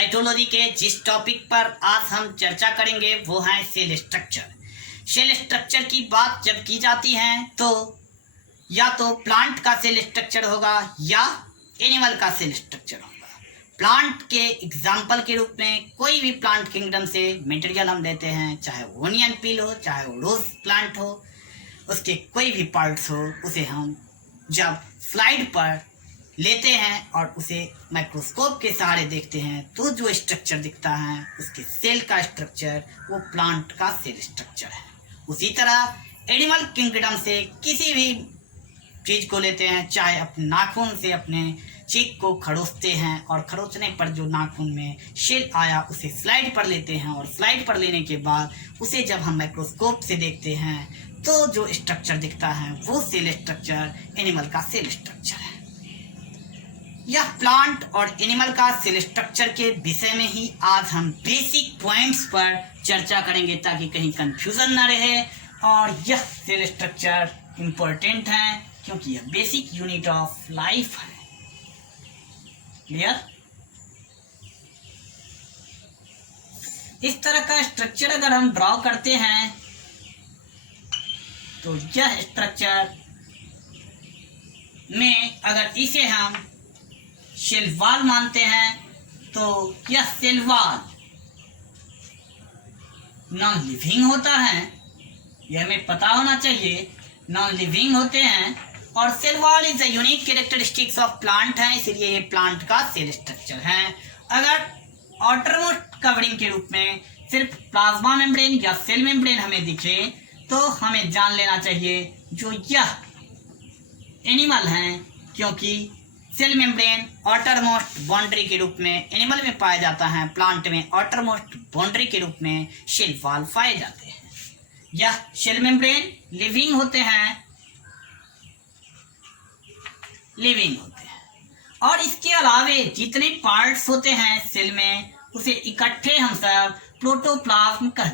Cytology के जिस topic पर आज हम चर्चा करेंगे वो है सेल स्ट्रक्चर। सेल स्ट्रक्चर की बात जब की जाती है तो या तो प्लांट का सेल स्ट्रक्चर होगा या एनिमल का सेल स्ट्रक्चर होगा। प्लांट के एग्जाम्पल के रूप में कोई भी प्लांट किंगडम से मटेरियल हम लेते हैं, चाहे वो ओनियन पील हो, चाहे वो रोज प्लांट हो, उसके कोई भी पार्ट्स हो, उसे हम जब स्लाइड पर लेते हैं और उसे माइक्रोस्कोप के सहारे देखते हैं तो जो स्ट्रक्चर दिखता है उसके सेल का स्ट्रक्चर वो प्लांट का सेल स्ट्रक्चर है। उसी तरह एनिमल किंगडम से किसी भी चीज़ को लेते हैं, चाहे अपने नाखून से अपने चीक को खरोचते हैं और खरोचने पर जो नाखून में शेल आया उसे स्लाइड पर लेते हैं और स्लाइड पर लेने के बाद उसे जब हम माइक्रोस्कोप से देखते हैं तो जो स्ट्रक्चर दिखता है वो सेल स्ट्रक्चर एनिमल का सेल स्ट्रक्चर है। यह प्लांट और एनिमल का सेल स्ट्रक्चर के विषय में ही आज हम बेसिक पॉइंट्स पर चर्चा करेंगे ताकि कहीं कंफ्यूजन ना रहे। और यह सेल स्ट्रक्चर इम्पोर्टेंट है क्योंकि यह बेसिक यूनिट ऑफ लाइफ है। क्लियर? इस तरह का स्ट्रक्चर अगर हम ड्रॉ करते हैं तो यह स्ट्रक्चर में अगर इसे हम सेल वॉल मानते हैं तो यह सेल वॉल नॉन लिविंग होता है, यह हमें पता होना चाहिए। नॉन लिविंग होते हैं और cell wall is a unique characteristics of plant है, इसलिए ये प्लांट का सेल स्ट्रक्चर है। अगर आउटरमोस्ट कवरिंग के रूप में सिर्फ प्लाज्मा मेम्ब्रेन या सेल मेम्ब्रेन हमें दिखे तो हमें जान लेना चाहिए जो यह एनिमल हैं, क्योंकि सेल मेम्ब्रेन आउटरमोस्ट बाउंड्री के रूप में एनिमल में पाया जाता है, प्लांट में आउटरमोस्ट बाउंड्री के रूप में सेल वॉल पाए जाते हैं। यह सेल मेम्ब्रेन लिविंग होते हैं और इसके अलावे जितने पार्ट्स होते हैं सेल में उसे इकट्ठे हम सब प्रोटोप्लाज्म कह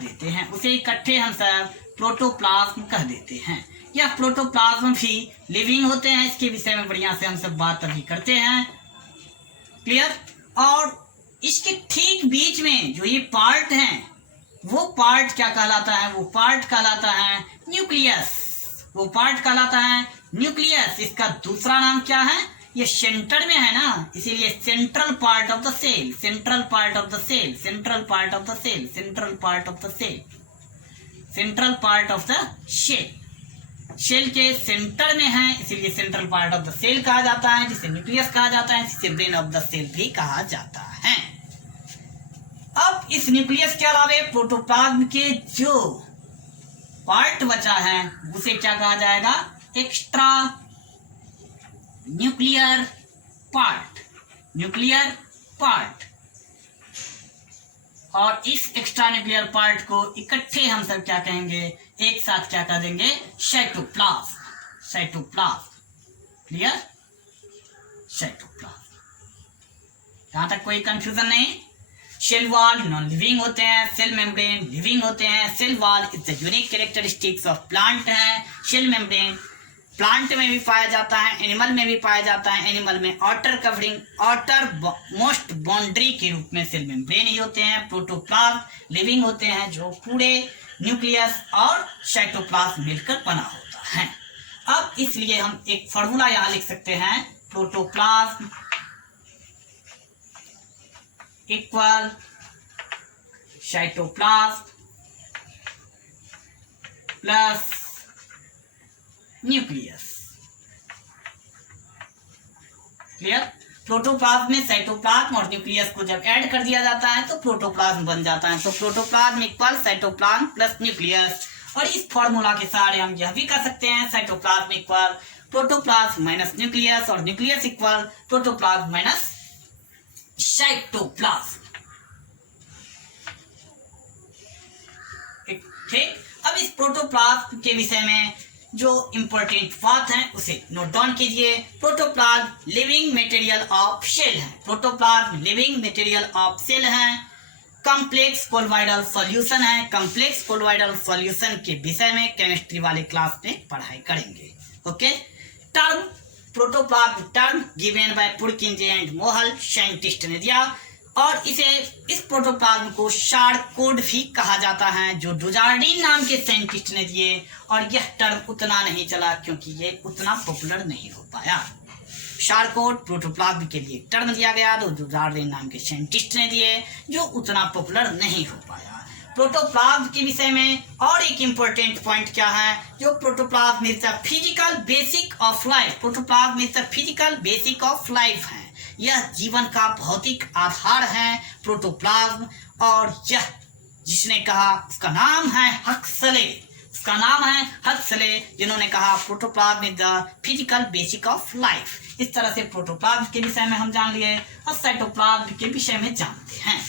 देते हैं। यह प्रोटोप्लाज्म भी लिविंग होते हैं, इसके विषय में बढ़िया से हम सब बात अभी करते हैं। क्लियर? और इसके ठीक बीच में जो ये पार्ट हैं वो पार्ट क्या कहलाता है? वो पार्ट कहलाता है न्यूक्लियस। इसका दूसरा नाम क्या है? ये सेंटर में है ना, इसीलिए central part of the cell. Cell के सेंटर में है, इसीलिए central part of the cell कहा जाता है, जिसे न्यूक्लियस कहा जाता है, जिसे ब्रेन ऑफ द सेल भी कहा जाता है। अब इस न्यूक्लियस के अलावे प्रोटोप्लाज्म के जो पार्ट बचा है उसे क्या कहा जाएगा? Extra nuclear part. और इस एक्स्ट्रा न्यूक्लियर पार्ट को इकट्ठे हम सब क्या कहेंगे? एक साथ क्या कह देंगे? साइटोप्लाज्म। क्लियर? साइटोप्लाज्म। यहां तक कोई कंफ्यूजन नहीं। सेल वॉल नॉन लिविंग होते हैं, सेल मेम्ब्रेन लिविंग होते हैं। Cell wall is the unique characteristics of plant है। सेल मेम्ब्रेन प्लांट में भी पाया जाता है, एनिमल में भी पाया जाता है। एनिमल में आउटर मोस्ट बाउंड्री के रूप में सेल मेम्ब्रेन ही होते हैं। प्रोटोप्लाज्म लिविंग होते हैं जो पूरे न्यूक्लियस और साइटोप्लाज्म मिलकर बना होता है। अब इसलिए हम एक फॉर्मूला यहां लिख सकते हैं, protoplasm equal cytoplasm plus nucleus. Clear? Protoplasm में साइटोप्लाज्म और न्यूक्लियस को जब ऐड कर दिया जाता है तो प्रोटोप्लाज्म बन जाता है। तो protoplasm equal cytoplasm plus nucleus. और इस फॉर्मूला के सहारे हम यह भी कर सकते हैं, cytoplasm equal protoplasm minus nucleus और nucleus equal protoplasm minus cytoplasm. ठीक? अब इस प्रोटोप्लाज्म के विषय में जो इंपॉर्टेंट बात है उसे नोट डाउन कीजिए। Protoplasm living material of cell है। कॉम्प्लेक्स कोलोइडल सॉल्यूशन है। कॉम्प्लेक्स कोलोइडल सॉल्यूशन के विषय में केमिस्ट्री वाले क्लास में पढ़ाई करेंगे। Okay? Term protoplasm term given by Purkinje and Mohl scientist ने दिया। और इस प्रोटोप्लाज्म को सार्कोड भी कहा जाता है, जो डुजार्डिन नाम के साइंटिस्ट ने दिए, और यह टर्म उतना नहीं चला क्योंकि ये उतना पॉपुलर नहीं हो पाया। सार्कोड प्रोटोप्लाज्म के लिए टर्म दिया गया तो डुजार्डिन नाम के साइंटिस्ट ने दिए, जो उतना पॉपुलर नहीं हो पाया। प्रोटोप्लाज्म के विषय में और एक इम्पोर्टेंट पॉइंट क्या है, जो protoplasm is the physical basic of life. Protoplasm is the physical basic of life है, यह जीवन का भौतिक आधार है प्रोटोप्लाज्म। और यह जिसने कहा उसका नाम है हक्सले, जिन्होंने कहा protoplasm is the physical basic of life. इस तरह से प्रोटोप्लाज्म के विषय में हम जान लिए। और साइटोप्लाज्म के विषय में जानते हैं।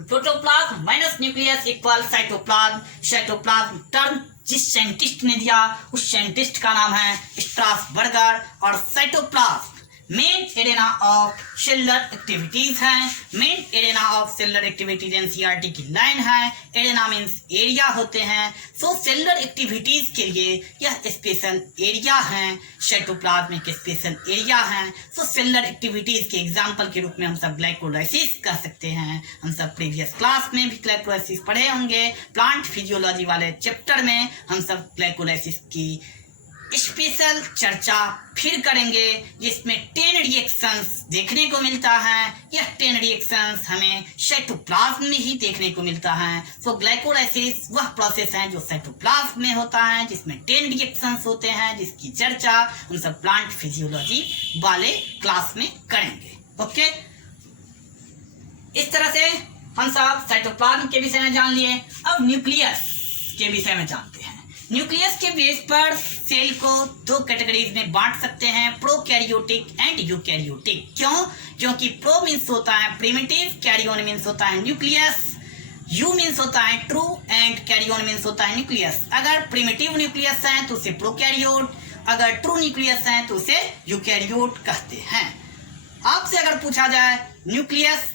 Protoplasm minus nucleus equal cytoplasm term जिस साइंटिस्ट ने दिया उस साइंटिस्ट का नाम है स्ट्रासबर्गर। और cytoplasm main arena of cellular activities है, main arena of cellular activities NCERT की लाइन है। एरेना मीन्स एरिया होते हैं, सो सेलुलर एक्टिविटीज के लिए यह स्पेशल एरिया है। साइटोप्लाज्म एक स्पेशल एरिया है। सो सेलुलर एक्टिविटीज के एग्जाम्पल के रूप में हम सब ग्लाइकोलाइसिस कह सकते हैं। हम सब प्रीवियस क्लास में भी ग्लाइकोलाइसिस पढ़े होंगे, प्लांट फिजियोलॉजी वाले चैप्टर में हम सब ग्लाइकोलाइसिस की स्पेशल चर्चा फिर करेंगे, जिसमें 10 रिएक्शंस देखने को मिलता है। यह 10 रिएक्शंस हमें साइटोप्लाज्म में ही देखने को मिलता है। सो ग्लाइकोलाइसिस वह प्रोसेस है जो साइटोप्लाज्म में होता है, जिसमें 10 रिएक्शंस होते हैं, जिसकी चर्चा हम सब प्लांट फिजियोलॉजी वाले क्लास में करेंगे। ओके, इस तरह से हम सब साइटोप्लाज्म के विषय में जान लिए। अब न्यूक्लियस के विषय में जानते हैं। न्यूक्लियस के बेस पर सेल को 2 कैटेगरीज में बांट सकते हैं, प्रोकैरियोटिक एंड यूकैरियोटिक। क्यों? क्योंकि प्रो मीन्स होता है प्रिमिटिव, कैरियोन मीन्स होता है न्यूक्लियस, यू मीन्स होता है ट्रू एंड कैरियोन मीन्स होता है न्यूक्लियस। अगर प्रिमिटिव न्यूक्लियस है तो उसे प्रोकैरियोट, अगर ट्रू न्यूक्लियस है तो उसे यूकैरियोट कहते हैं। आपसे अगर पूछा जाए न्यूक्लियस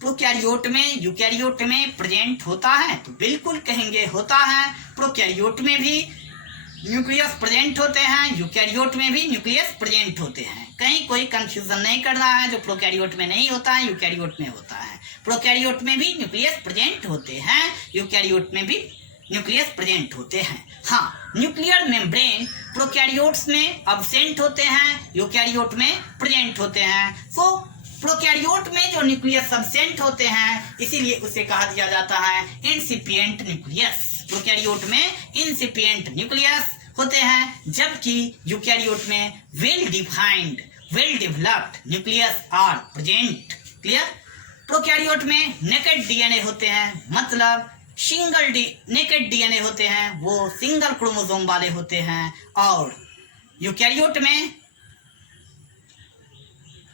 प्रोकैरियोट में यूकैरियोट में प्रेजेंट होता है, तो बिल्कुल कहेंगे होता है। प्रोकैरियोट में भी न्यूक्लियस प्रेजेंट होते हैं, यूकैरियोट में भी न्यूक्लियस प्रेजेंट होते हैं। कहीं कोई कंफ्यूजन नहीं करना है, जो प्रोकैरियोट में नहीं होता है यूकैरियोट में होता है। प्रोकैरियोट में भी न्यूक्लियस प्रेजेंट होते हैं, यूकैरियोट में भी न्यूक्लियस प्रेजेंट होते हैं। हाँ, न्यूक्लियर मेम्ब्रेन प्रोकैरियोट्स में एब्सेंट होते हैं, यूकैरियोट में प्रेजेंट होते हैं। सो प्रोकैरियोट में जो न्यूक्लियस एब्सेंट होते हैं, इसीलिए उसे कहा दिया जाता है इंसिपिएंट न्यूक्लियस। प्रोकैरियोट में इंसिपिएंट न्यूक्लियस होते हैं, जबकि यूकैरियोट में well defined well developed nucleus are present. Clear? Prokaryote में नेकेड डीएनए होते हैं, मतलब नेकेड डीएनए होते हैं, वो सिंगल क्रोमोसोम वाले होते हैं। और यूकैरियोट में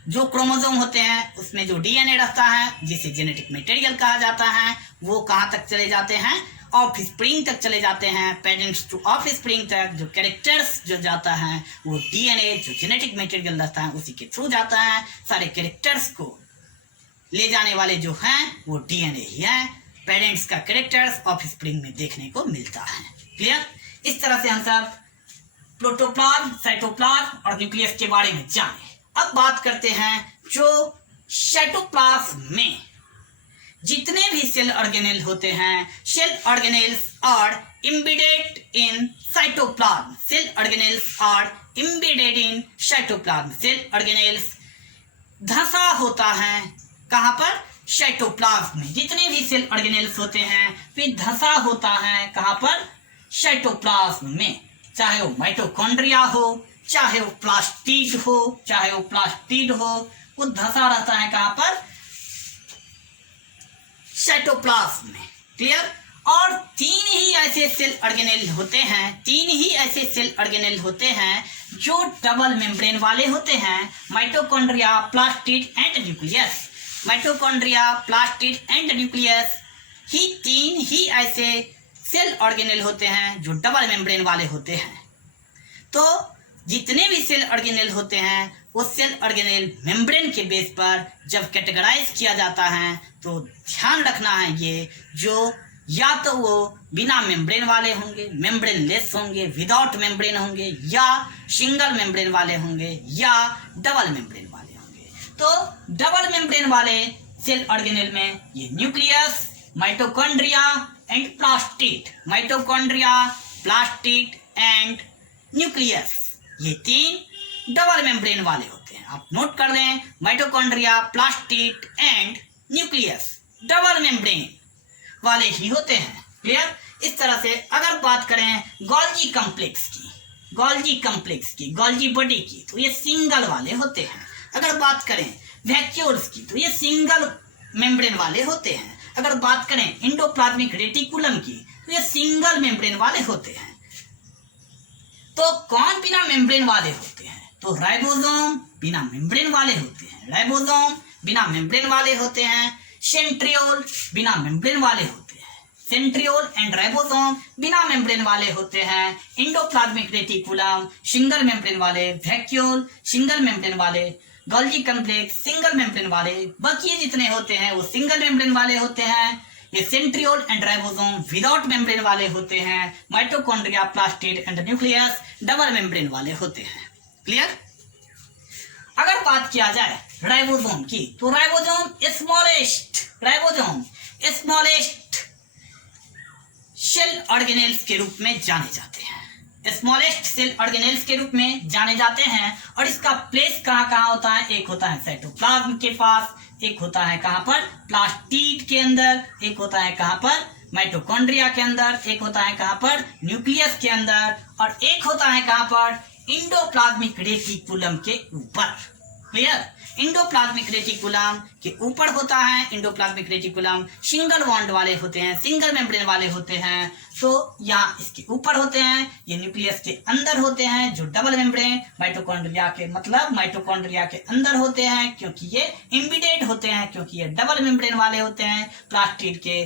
जो क्रोमोसोम होते हैं उसमें जो डीएनए रहता है, जिसे जेनेटिक मटेरियल कहा जाता है, वो कहाँ तक चले जाते हैं? ऑफ स्प्रिंग तक चले जाते हैं। पेरेंट्स टू ऑफ स्प्रिंग तक जो कैरेक्टर्स जो जाता है, वो डीएनए जो जेनेटिक मटेरियल रहता है उसी के थ्रू जाता है। सारे कैरेक्टर्स को ले जाने वाले जो हैं वो डीएनए ही है। पेरेंट्स का कैरेक्टर्स ऑफ स्प्रिंग में देखने को मिलता है। क्लियर? इस तरह से हम सब प्रोटोप्लाज्म, साइटोप्लाज्म और न्यूक्लियस के बारे में जाने। अब बात करते हैं जो साइटोप्लाज्म में जितने भी सेल ऑर्गेनेल होते हैं, cell organelles are embedded in cytoplasm. Cell organelles are embedded in cytoplasm. Cell organelles धंसा होता है कहाँ पर? साइटोप्लाज्म में। जितने भी सेल ऑर्गेनेल्स होते हैं वे धंसा होता है कहाँ पर? साइटोप्लाज्म में। चाहे वो माइटोकॉन्ड्रिया हो, चाहे वो प्लास्टिड हो, वो धंसा रहता है कहाँ पर? साइटोप्लाज्म में। क्लियर? और 3 ही ऐसे सेल ऑर्गेनेल होते हैं जो डबल मेम्ब्रेन वाले होते हैं, mitochondria, plastid and nucleus. Mitochondria, plastid and nucleus ही 3 ही ऐसे सेल ऑर्गेनेल होते हैं जो डबल मेम्ब्रेन वाले होते हैं। तो जितने भी सेल ऑर्गेनेल होते हैं वो सेल ऑर्गेनेल मेम्ब्रेन के बेस पर जब कैटेगराइज किया जाता है, तो ध्यान रखना है ये, जो या तो वो बिना मेम्ब्रेन वाले होंगे, मेम्ब्रेन लेस होंगे, विदाउट मेम्ब्रेन होंगे, या सिंगल मेम्ब्रेन वाले होंगे, या डबल मेम्ब्रेन वाले होंगे। तो डबल मेम्ब्रेन वाले सेल ऑर्गेनेल में ये nucleus, mitochondria and plastid, mitochondria, plastid and nucleus, ये तीन डबल मेम्ब्रेन वाले होते हैं। आप नोट कर लें, mitochondria, plastid and nucleus double membrane वाले ही होते हैं। क्लियर? इस तरह से अगर बात करें गोल्गी कॉम्प्लेक्स की, गोल्गी कॉम्प्लेक्स की, गोल्गी बॉडी की, तो ये सिंगल वाले होते हैं। अगर बात करें वैक्यूल्स की तो ये सिंगल मेम्ब्रेन वाले होते हैं। अगर बात करें एंडोप्लाज्मिक रेटिकुलम की तो ये सिंगल मेम्ब्रेन वाले होते हैं। तो कौन बिना मेम्ब्रेन वाले होते हैं? तो राइबोसोम बिना मेम्ब्रेन वाले होते हैं, राइबोसोम बिना मेम्ब्रेन वाले होते हैं, सेंट्रियोल बिना मेम्ब्रेन वाले होते हैं, सेंट्रियोल एंड राइबोसोम बिना मेम्ब्रेन वाले होते हैं, एंडोप्लाज्मिक रेटिकुलम सिंगल मेम्ब्रेन वाले, वैक्यूल सिंगल मेम्ब्रेन वाले, गोल्गी कॉम्प्लेक्स सिंगल मेम्ब्रेन वाले, बाकी जितने होते हैं वो सिंगल मेम्ब्रेन वाले होते हैं। ये centriole and ribosome without membrane वाले होते हैं, mitochondria, plastid and nucleus double membrane वाले होते हैं। क्लियर? अगर बात किया जाए राइबोसोम की तो राइबोसोम स्मॉलेस्ट सेल ऑर्गेनेल्स के रूप में जाने जाते हैं, स्मॉलेस्ट सेल ऑर्गेनेल्स के रूप में जाने जाते हैं। और इसका प्लेस कहाँ होता है? एक होता है साइटोप्लाज्म के पास, एक होता है कहाँ पर? प्लास्टिड के अंदर, एक होता है कहाँ पर? माइटोकॉन्ड्रिया के अंदर, एक होता है कहाँ पर? न्यूक्लियस के अंदर, और एक होता है कहाँ पर? एंडोप्लाज्मिक रेटिकुलम के ऊपर। क्लियर? एंडोप्लाज्मिक रेटिकुलम के ऊपर होता है। एंडोप्लाज्मिक रेटिकुलम सिंगल बॉन्ड वाले होते हैं, सिंगल मेम्ब्रेन वाले होते हैं, तो यहाँ इसके ऊपर होते हैं। ये न्यूक्लियस के अंदर होते हैं जो डबल मेम्ब्रेन, माइटोकॉन्ड्रिया के मतलब माइटोकॉन्ड्रिया के अंदर होते हैं क्योंकि ये इम्बिडेड होते हैं, क्योंकि ये डबल मेम्ब्रेन वाले होते हैं। प्लास्टिड के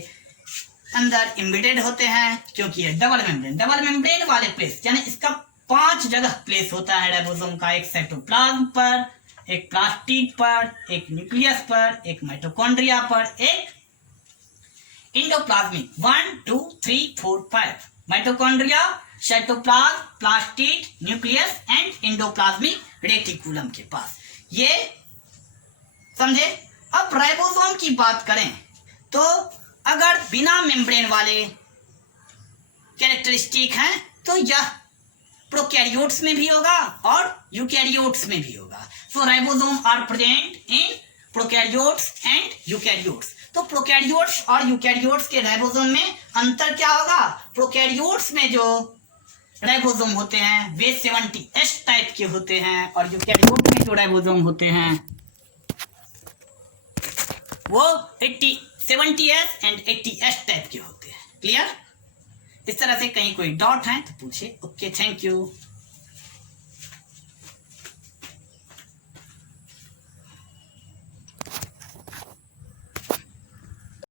अंदर इम्बिडेड होते हैं क्योंकि ये डबल मेम्ब्रेन वाले प्लेस, यानी इसका 5 जगह प्लेस होता है राइबोसोम का, एक साइटोप्लाज्म पर, एक प्लास्टिड पर, एक न्यूक्लियस पर, एक माइटोकॉन्ड्रिया पर, एक endoplasmic 1 2 3 4 5 mitochondria, cytoplasm, plastid, nucleus and endoplasmic reticulum के पास। ये समझे? अब राइबोसोम की बात करें तो अगर बिना मेम्ब्रेन वाले कैरेक्टरिस्टिक हैं तो यह प्रोकैरियोट्स में भी होगा और यूकैरियोट्स में भी होगा। So ribosome are present in prokaryotes and eukaryotes. तो प्रोकैरियोट्स और यूकैरियोट्स के राइबोसोम में अंतर क्या होगा? प्रोकैरियोट्स में जो राइबोसोम होते हैं वे 70S टाइप के होते हैं, और यूकैरियोट में जो राइबोसोम होते हैं वो 70S एंड 80S टाइप के होते हैं। क्लियर? इस तरह से कहीं कोई डाउट है तो पूछिए। Okay, thank you.